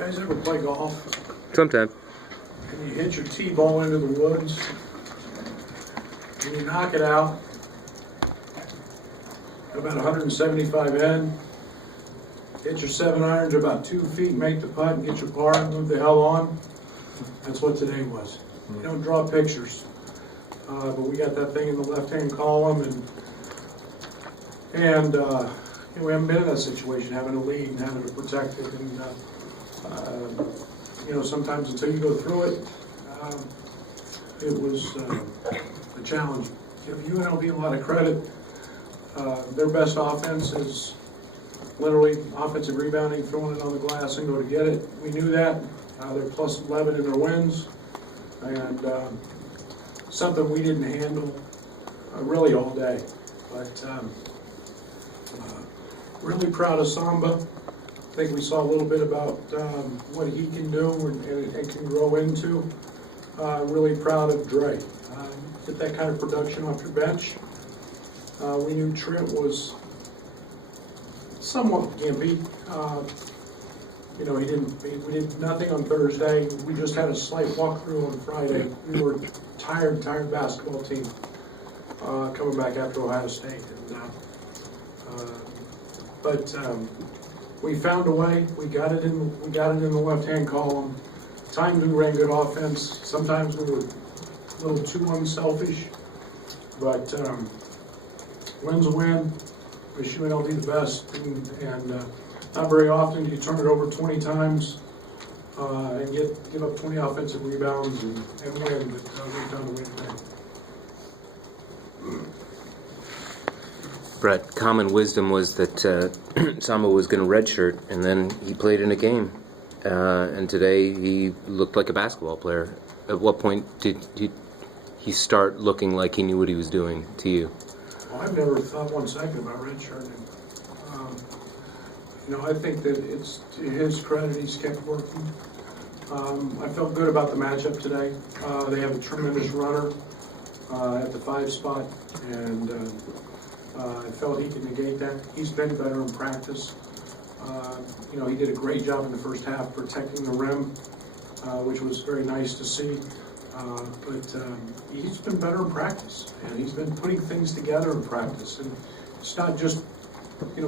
Guys ever play golf? Sometimes. And you hit your tee ball into the woods, and you knock it out at about 175 in, hit your 7-irons about 2 feet, make the putt, and get your par and move the hell on. That's what today was. You don't draw pictures, but we got that thing in the left-hand column, and we haven't been in that situation, having to lead and having to protect it, and sometimes until you go through it, it was a challenge. Give UNLV a lot of credit. Their best offense is literally offensive rebounding, throwing it on the glass and go to get it. We knew that. They're plus 11 in their wins, and something we didn't handle really all day. But really proud of Samba. I think we saw a little bit about what he can do and can grow into. Really proud of Dre. Get that kind of production off your bench. We knew Trent was somewhat gimpy. We did nothing on Thursday. We just had a slight walkthrough on Friday. We were tired basketball team coming back after Ohio State. But we found a way. We got it in the left-hand column. Times we ran good offense. Sometimes we were a little too unselfish. But win's a win. Wish UNLV the best. And not very often do you turn it over 20 times and give up 20 offensive rebounds and win. But we found a way today. Brett, common wisdom was that Samba was going to redshirt, and then he played in a game. And today he looked like a basketball player. At what point did he start looking like he knew what he was doing to you? Well, I've never thought one second about redshirting. I think that it's to his credit he's kept working. I felt good about the matchup today. They have a tremendous runner at the 5 spot, and I felt he could negate that. He's been better in practice. He did a great job in the first half protecting the rim, which was very nice to see. But he's been better in practice, and he's been putting things together in practice. And it's not just,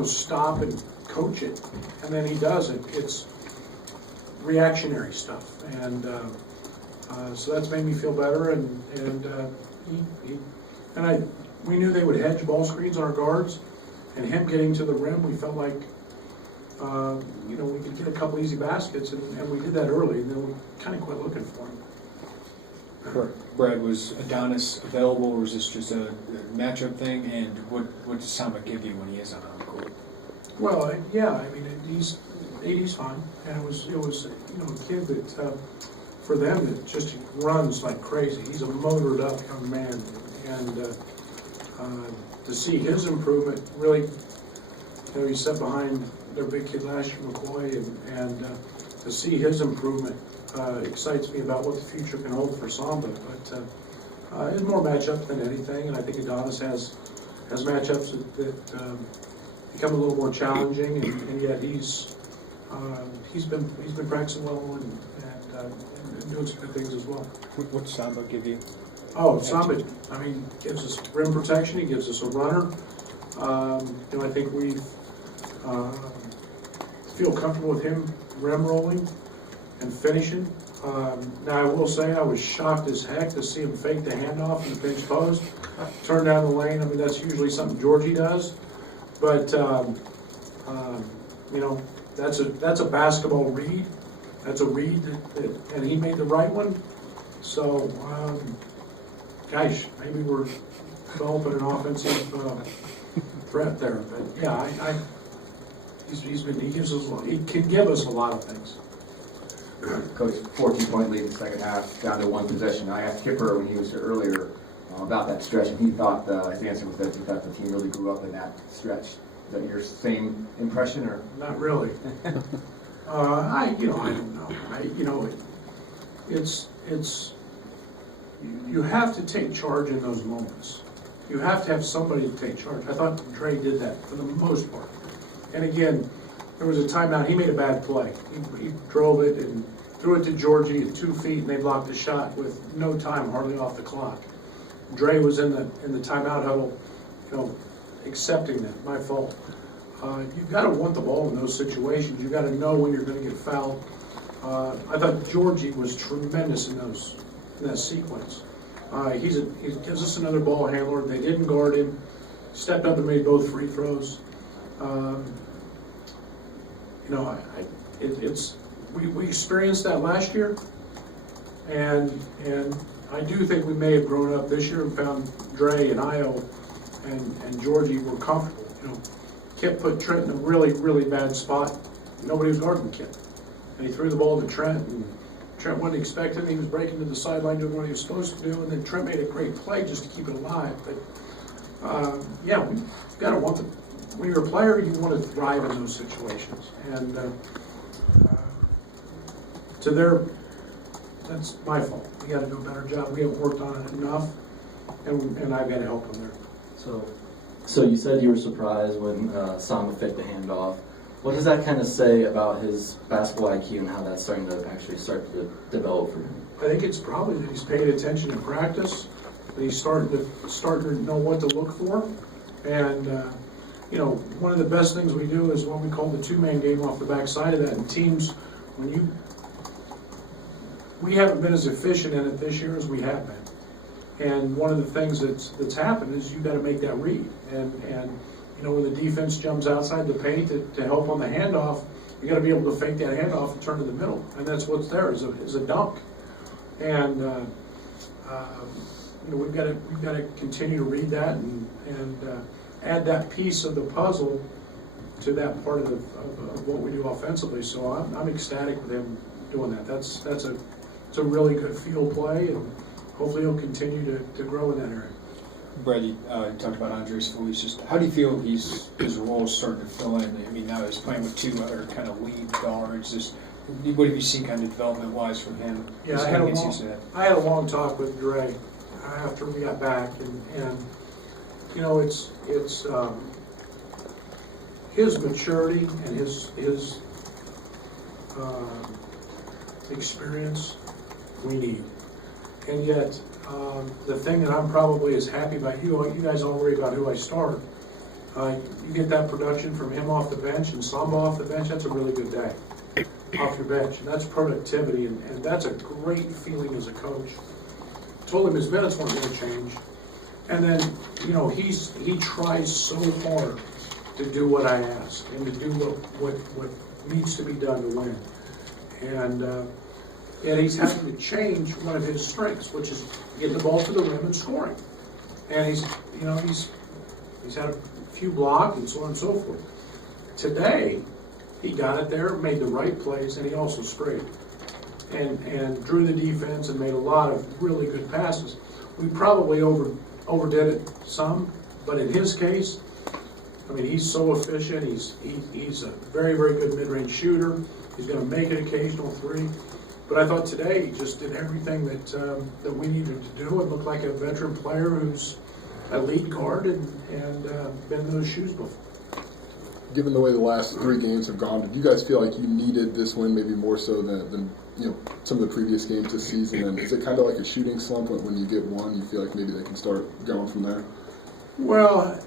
stop and coach it, and then he does it. It's reactionary stuff, and so that's made me feel better. We knew they would hedge ball screens on our guards, and him getting to the rim, we felt like we could get a couple easy baskets, and we did that early, and then we kind of quit looking for him. Brad, was Adonis available, or was this just a matchup thing? And what does Samba give you when he is on the court? Well, yeah, I mean, he's fine, and it was a kid that for them that just runs like crazy. He's a motored up young man, and to see his improvement, really, he sat behind their big kid last year, McCoy, and to see his improvement excites me about what the future can hold for Samba. But it's more matchup than anything, and I think Adonis has matchups that become a little more challenging, and yet he's been practicing well and doing some good things as well. What does Samba give you? Oh, Samba, gives us rim protection. He gives us a runner. I think we feel comfortable with him rim rolling and finishing. Now, I will say I was shocked as heck to see him fake the handoff in the pinch post, turn down the lane. That's usually something Georgie does. But, that's a basketball read. That's a read, and he made the right one. So, gosh, maybe we're developing an offensive threat there. But yeah, he can give us a lot of things. Coach, 14-point lead in the second half, down to 1 possession. I asked Kipper when he was here earlier about that stretch, and he thought his answer was that he thought the team really grew up in that stretch. Is that your same impression, or not really? I don't know. It's you have to take charge in those moments. You have to have somebody to take charge. I thought Dre did that for the most part. And again, there was a timeout. He made a bad play. He drove it and threw it to Georgie at 2 feet, and they blocked the shot with no time, hardly off the clock. Dre was in the timeout huddle, accepting that, my fault. You've got to want the ball in those situations. You've got to know when you're going to get fouled. I thought Georgie was tremendous in that sequence. He gives us another ball handler. They didn't guard him. Stepped up and made both free throws. We experienced that last year, and I do think we may have grown up this year and found Dre and Io and Georgie were comfortable. Kip put Trent in a really, really bad spot. Nobody was guarding Kip. And he threw the ball to Trent, and Trent wasn't expecting. He was breaking to the sideline doing what he was supposed to do, and then Trent made a great play just to keep it alive. But we've got to want when you're a player, you want to thrive in those situations. And that's my fault. We got to do a better job. We haven't worked on it enough, and I've got to help them there. So you said you were surprised when Samba faked the handoff. What does that kind of say about his basketball IQ and how that's starting to develop for him? I think it's probably that he's paid attention in practice, that he's starting to know what to look for. And, one of the best things we do is what we call the two-man game off the backside of that. And teams, we haven't been as efficient in it this year as we have been. And one of the things that's happened is you've got to make that read. And when the defense jumps outside the paint to help on the handoff, you got to be able to fake that handoff and turn to the middle. And that's what's there is a dunk. And we've got to continue to read that and add that piece of the puzzle to that part of what we do offensively. So I'm ecstatic with him doing that. It's a really good field play, and hopefully he'll continue to grow in that area. Brad, you talked about Andres Feliz. Just how do you feel his role is starting to fill in? I mean, now he's playing with two other kind of lead guards. What have you seen kind of development-wise from him? Yeah, I had a long talk with Dre after we got back, and it's his maturity and his experience we need, and yet. The thing that I'm probably as happy about, you guys all worry about who I start. You get that production from him off the bench and Samba off the bench, that's a really good day off your bench. And that's productivity, and that's a great feeling as a coach. Told him his minutes weren't going to change. And then, he tries so hard to do what I ask and to do what needs to be done to win. And he's having to change one of his strengths, which is getting the ball to the rim and scoring. And he's had a few blocks and so on and so forth. Today, he got it there, made the right plays, and he also sprayed and drew the defense and made a lot of really good passes. We probably overdid it some, but in his case, he's so efficient. He's a very, very good mid-range shooter. He's going to make an occasional three. But I thought today he just did everything that we needed to do and looked like a veteran player who's a lead guard and been in those shoes before. Given the way the last 3 games have gone, did you guys feel like you needed this win maybe more so than some of the previous games this season? And is it kind of like a shooting slump when you get one, you feel like maybe they can start going from there? Well,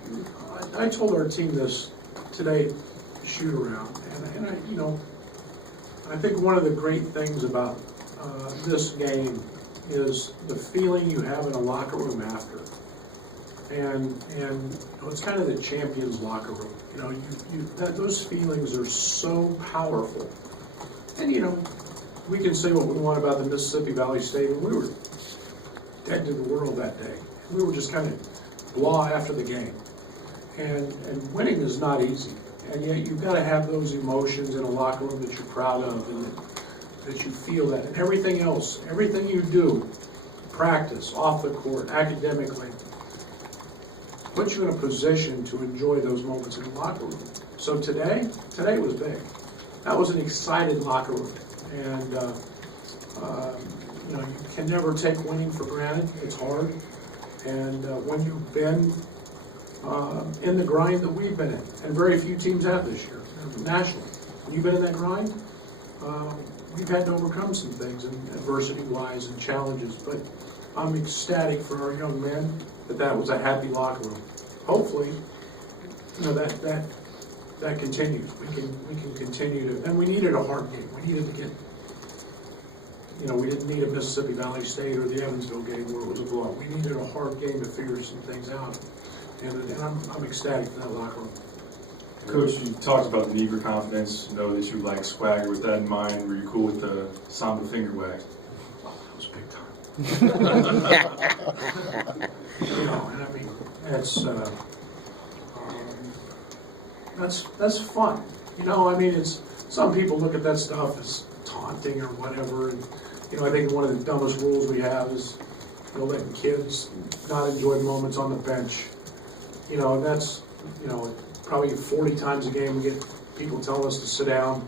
I told our team this today, shoot around, and I think one of the great things about this game is the feeling you have in a locker room after. And it's kind of the champion's locker room. Those feelings are so powerful. And we can say what we want about the Mississippi Valley State, we were dead to the world that day. We were just kind of blah after the game. And winning is not easy. And yet you've got to have those emotions in a locker room that you're proud of and that you feel that. And everything else, everything you do, practice, off the court, academically, puts you in a position to enjoy those moments in the locker room. So today was big. That was an excited locker room. And, you can never take winning for granted. It's hard. And when you've been in the grind that we've been in, and very few teams have this year, nationally. When you've been in that grind, we've had to overcome some things, and adversity-wise and challenges, but I'm ecstatic for our young men that was a happy locker room. Hopefully, that continues. We can continue to, and we needed a hard game. We needed to get, we didn't need a Mississippi Valley State or the Evansville game where it was a blowout. We needed a hard game to figure some things out, and I'm ecstatic for that locker room. Coach, you talked about the need for confidence, know that you like swagger. With that in mind, were you cool with the Samba finger wag? Oh, that was big time. And I mean, that's fun. I mean, it's, some people look at that stuff as taunting or whatever, and, I think one of the dumbest rules we have is, letting kids not enjoy moments on the bench. And that's, probably 40 times a game we get people telling us to sit down.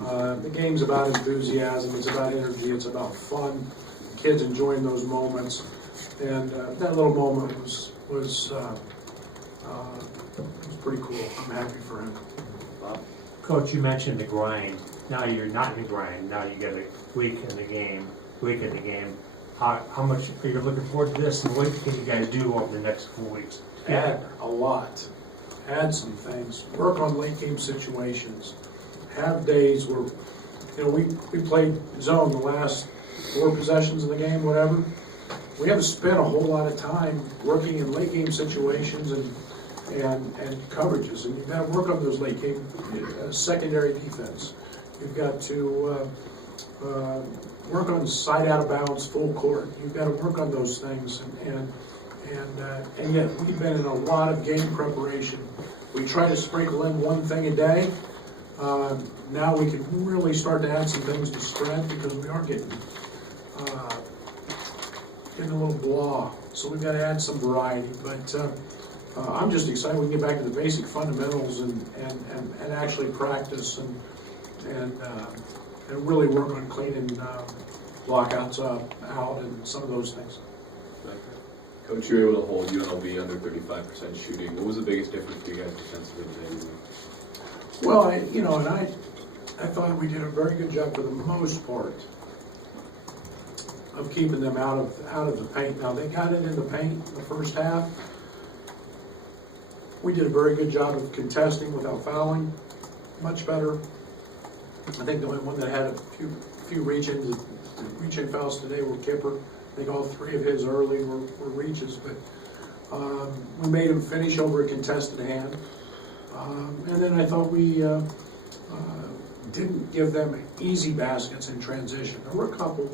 The game's about enthusiasm, it's about energy, it's about fun, kids enjoying those moments. And that little moment was pretty cool. I'm happy for him. Coach, you mentioned the grind. Now you're not in the grind. Now you get a week in the game. How much are you looking forward to this, and what can you guys do over the next 4 weeks? Add a lot. Add some things. Work on late game situations. Have days where, we played zone the last 4 possessions in the game, whatever. We haven't spent a whole lot of time working in late game situations and coverages, and you've got to work on those late game secondary defense. You've got to work on side out of bounds, full court. You've got to work on those things, and yet we've been in a lot of game preparation. We try to sprinkle in one thing a day. Now we can really start to add some things to strength because we are getting a little blah. So we've got to add some variety. But I'm just excited we can get back to the basic fundamentals and actually practice and really work on cleaning blockouts out and some of those things. Coach, you were able to hold UNLV under 35% shooting. What was the biggest difference for you guys defensively today? Well, I thought we did a very good job for the most part of keeping them out of the paint. Now they got it in the paint in the first half. We did a very good job of contesting without fouling, much better. I think the only one that had a few reach-in fouls today were Kipper. I think all 3 of his early were reaches, but we made him finish over a contested hand. And then I thought we didn't give them easy baskets in transition. There were a couple,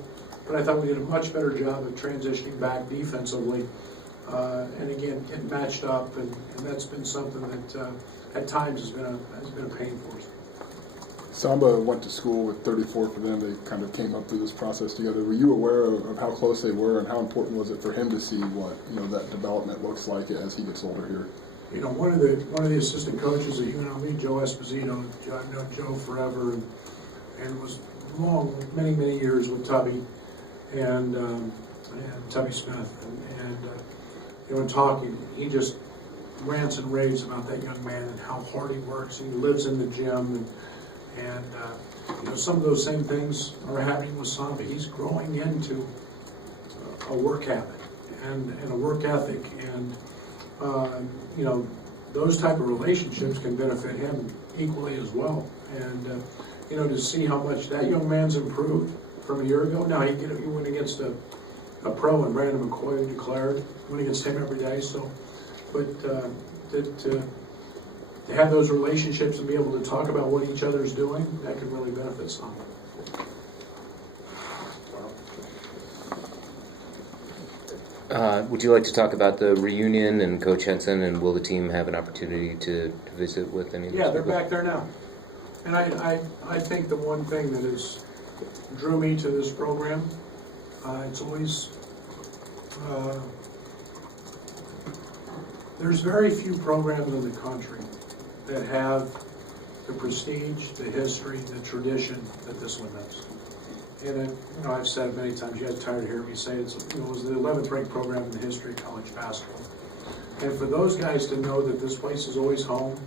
but I thought we did a much better job of transitioning back defensively. And again, getting matched up, and that's been something that at times has been a pain for us. Samba went to school with 34 for them. They kind of came up through this process together. Were you aware of how close they were, and how important was it for him to see what that development looks like as he gets older here? One of the assistant coaches at UNLV, Joe Esposito, I've known Joe forever, and was many years with Tubby and Tubby Smith, and talking, he just rants and raves about that young man and how hard he works. He lives in the gym, and some of those same things are happening with Samba. He's growing into a work habit and a work ethic, and those type of relationships can benefit him equally as well. And to see how much that young man's improved from a year ago. Now he went against a pro, and Brandon McCoy, who declared, went against him every day. So, but to have those relationships and be able to talk about what each other's doing, that can really benefit someone. Would you like to talk about the reunion and Coach Henson, and will the team have an opportunity to visit with any of Yeah, those they're people? back there now. And I think the one thing that drew me to this program, it's always, there's very few programs in the country that have the prestige, the history, the tradition that this one has. And I've said it many times, you guys are tired of hearing me say it, it was the 11th ranked program in the history of college basketball. And for those guys to know that this place is always home,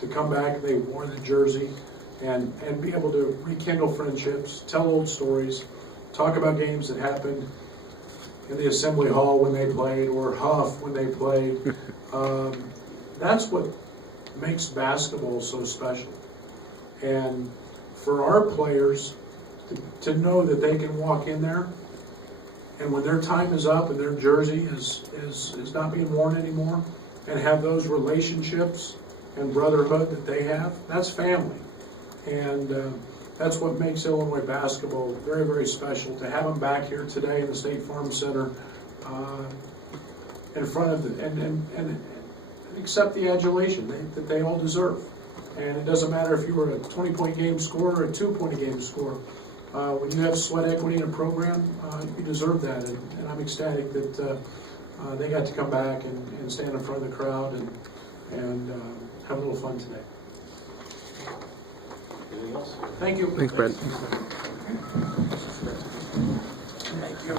to come back, they wore the jersey, and be able to rekindle friendships, tell old stories, talk about games that happened in the assembly hall when they played, or Huff when they played. That's what makes basketball so special. And for our players to know that they can walk in there, and when their time is up and their jersey is not being worn anymore, and have those relationships and brotherhood that they have, that's family. And that's what makes Illinois basketball very, very special. To have them back here today in the State Farm Center, in front of the, and accept the adulation that they all deserve. And it doesn't matter if you were a 20-point game scorer or a 2-point game scorer. When you have sweat equity in a program, you deserve that. And I'm ecstatic that they got to come back and stand in front of the crowd and have a little fun today. Anything else? Thank you. Thanks, Brett. Thank you.